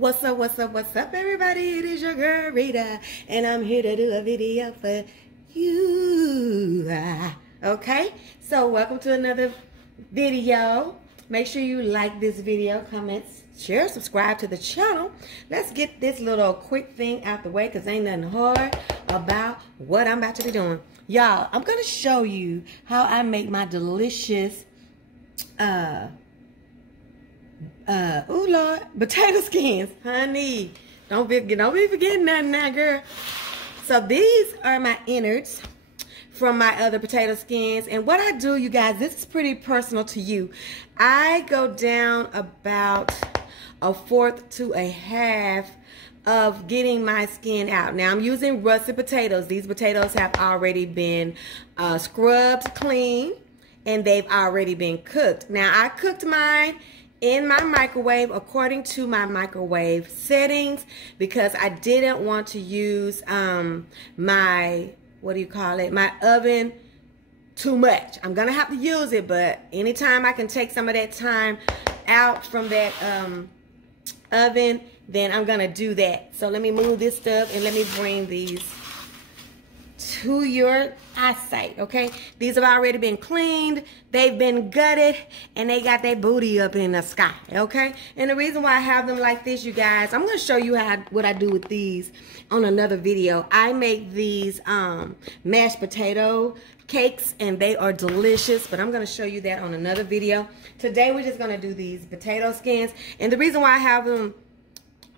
What's up, everybody? It is your girl, Rita, and I'm here to do a video for you. Okay? So, welcome to another video. Make sure you like this video, comment, share, subscribe to the channel. Let's get this little quick thing out the way because ain't nothing hard about what I'm about to be doing. Y'all, I'm going to show you how I make my delicious oh Lord, potato skins, honey. Don't be forgetting nothing now, girl. So these are my innards from my other potato skins. And what I do, you guys, this is pretty personal to you. I go down about 1/4 to a half of getting my skin out. Now I'm using russet potatoes. These potatoes have already been scrubbed clean and they've already been cooked. Now I cooked mine in my microwave according to my microwave settings because I didn't want to use my, my oven too much. I'm gonna have to use it, but anytime I can take some of that time out from that oven, then I'm gonna do that. So let me move this stuff and let me bring these to your eyesight, okay? These have already been cleaned, they've been gutted, and they got their booty up in the sky, okay? And the reason why I have them like this, you guys, I'm gonna show you what I do with these on another video. I make these mashed potato cakes, and they are delicious, but I'm gonna show you that on another video. Today, we're just gonna do these potato skins, and the reason why I have them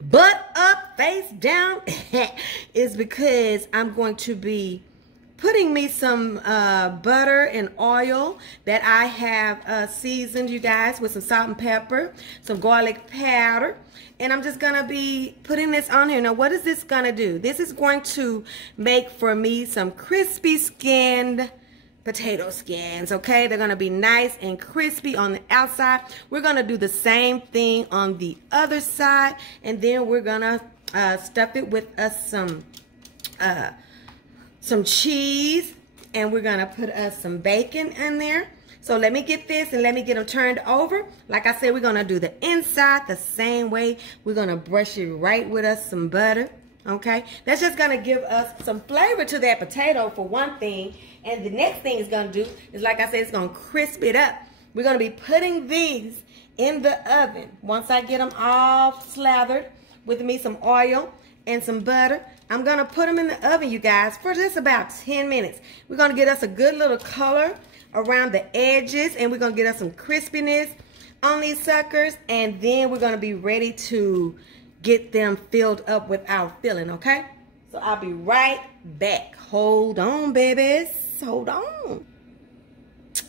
butt up, face down, is because I'm going to be putting me some butter and oil that I have seasoned, you guys, with some salt and pepper, some garlic powder, and I'm just gonna be putting this on here. Now, what is this gonna do? This is going to make for me some crispy skinned potato skins, okay? They're gonna be nice and crispy on the outside. We're gonna do the same thing on the other side, and then we're gonna stuff it with us some cheese, and we're gonna put us some bacon in there. So let me get this and let me get them turned over. Like I said, we're gonna do the inside the same way. We're gonna brush it right with us some butter. Okay, that's just gonna give us some flavor to that potato for one thing, and the next thing it's gonna do is, like I said, it's gonna crisp it up. We're gonna be putting these in the oven. Once I get them all slathered with me some oil and some butter, I'm gonna put them in the oven, you guys, for just about 10 minutes. We're gonna get us a good little color around the edges, and we're gonna get us some crispiness on these suckers, and then we're gonna be ready to get them filled up with our filling, okay? So I'll be right back. Hold on, babies. Hold on.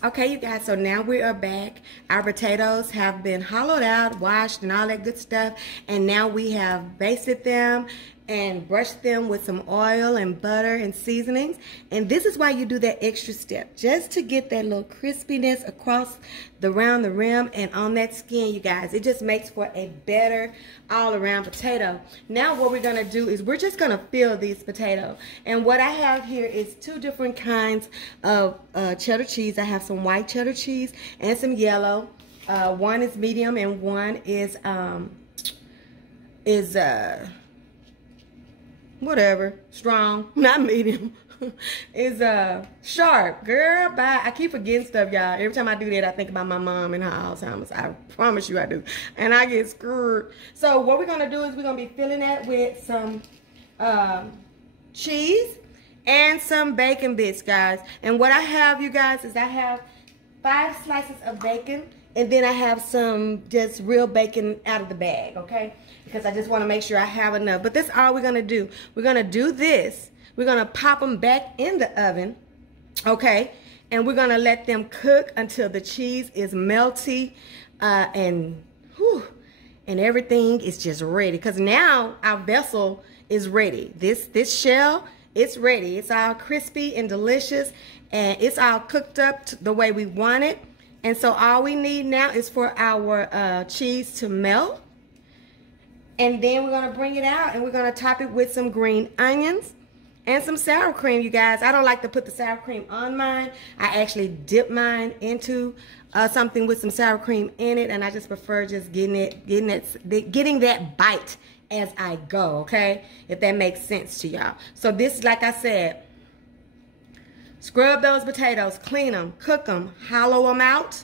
Okay, you guys, so now we are back. Our potatoes have been hollowed out, washed, and all that good stuff. And now we have basted them and brushed them with some oil and butter and seasonings. And this is why you do that extra step, just to get that little crispiness across around the rim and on that skin, you guys. It just makes for a better all-around potato. Now what we're gonna do is we're just gonna fill these potatoes. And what I have here is 2 different kinds of cheddar cheese. I have some white cheddar cheese and some yellow. One is medium and one is whatever, strong, not medium, is sharp. Girl, bye. I keep forgetting stuff, y'all. Every time I do that, I think about my mom and her Alzheimer's. I promise you I do. And I get screwed. So what we're gonna do is we're gonna be filling that with some cheese and some bacon bits, guys. And what I have, you guys, is I have 5 slices of bacon, and then I have some just real bacon out of the bag, okay? Because I just want to make sure I have enough. But that's all we're going to do. We're going to do this. We're going to pop them back in the oven, okay? And we're going to let them cook until the cheese is melty and everything is just ready. Because now our vessel is ready. This shell, it's ready. It's all crispy and delicious, and it's all cooked up the way we want it. And so all we need now is for our cheese to melt. And then we're going to bring it out and we're going to top it with some green onions and some sour cream, you guys. I don't like to put the sour cream on mine. I actually dip mine into something with some sour cream in it, and I just prefer just getting that bite as I go, okay? If that makes sense to y'all. So this, like I said, scrub those potatoes, clean them, cook them, hollow them out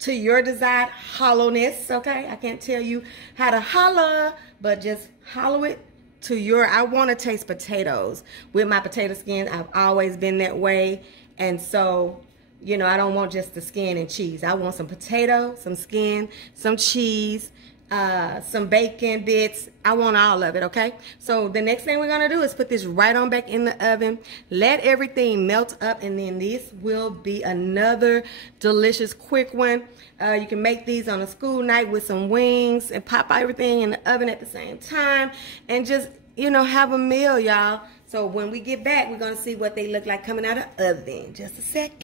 to your desired hollowness, okay? I can't tell you how to hollow, but just hollow it to your, I want to taste potatoes with my potato skins. I've always been that way. And so, you know, I don't want just the skin and cheese. I want some potato, some skin, some cheese, some bacon bits. I want all of it, okay? So the next thing we're gonna do is put this right on back in the oven. Let everything melt up, and then this will be another delicious quick one. You can make these on a school night with some wings and pop everything in the oven at the same time and just, you know, have a meal, y'all. So when we get back, we're gonna see what they look like coming out of the oven. Just a second.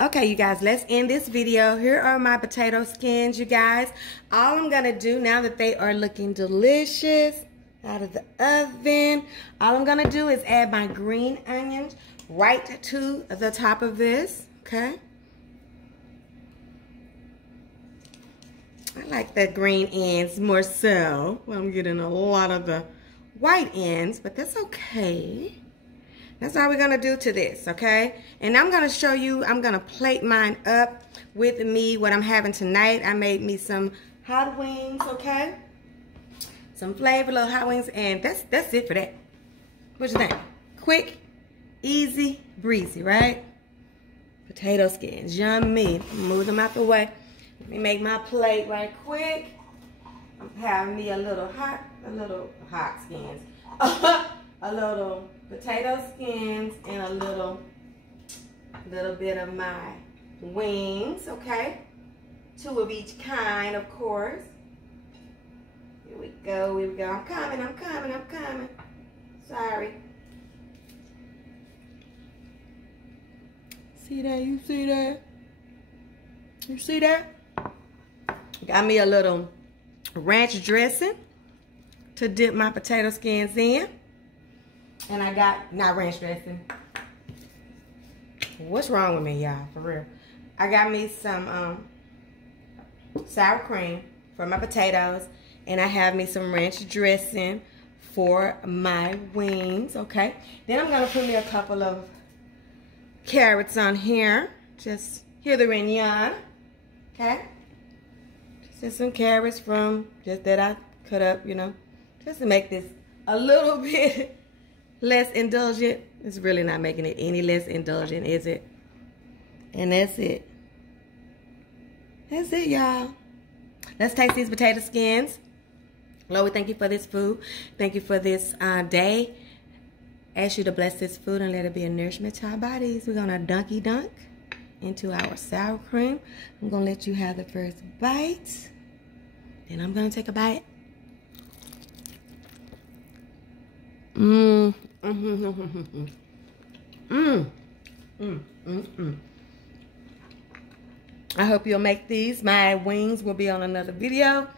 Okay, you guys, let's end this video. Here are my potato skins, you guys. All I'm gonna do now that they are looking delicious out of the oven, all I'm gonna do is add my green onions right to the top of this, okay? I like the green ends more so. Well, I'm getting a lot of the white ends, but that's okay. That's all we're gonna do to this, okay? And I'm gonna show you, I'm gonna plate mine up with me, what I'm having tonight. I made me some hot wings, okay? Some flavored little hot wings, and that's it for that. What you think? Quick, easy, breezy, right? Potato skins, yummy. Move them out the way. Let me make my plate right quick. I'm having me a little hot skins. A little potato skins and a little bit of my wings, okay? 2 of each kind, of course. Here we go, here we go. I'm coming. Sorry. See that? You see that? You see that? Got me a little ranch dressing to dip my potato skins in. And I got, not ranch dressing. What's wrong with me, y'all? For real. I got me some sour cream for my potatoes. And I have me some ranch dressing for my wings, okay? Then I'm going to put me a couple of carrots on here. Just here the mignon, okay? Just some carrots from just that I cut up, you know, just to make this a little bit less indulgent. It's really not making it any less indulgent, is it? And that's it. That's it, y'all. Let's taste these potato skins. Lord, we thank you for this food. Thank you for this day. Ask you to bless this food and let it be a nourishment to our bodies. We're gonna dunky dunk into our sour cream. I'm gonna let you have the first bite. Then I'm gonna take a bite. I hope you'll make these. My wings will be on another video.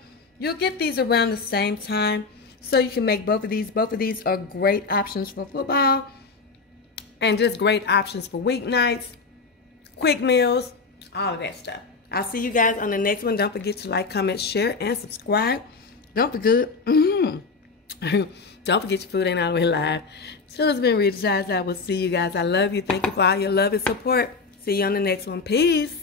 You'll get these around the same time, so you can make both of these. Both of these are great options for football and just great options for weeknights, quick meals, all of that stuff. I'll see you guys on the next one. Don't forget to like, comment, share, and subscribe. Don't forget, don't forget your food ain't all the way live. So it's been Ritathafoodie. I will see you guys. I love you. Thank you for all your love and support. See you on the next one. Peace.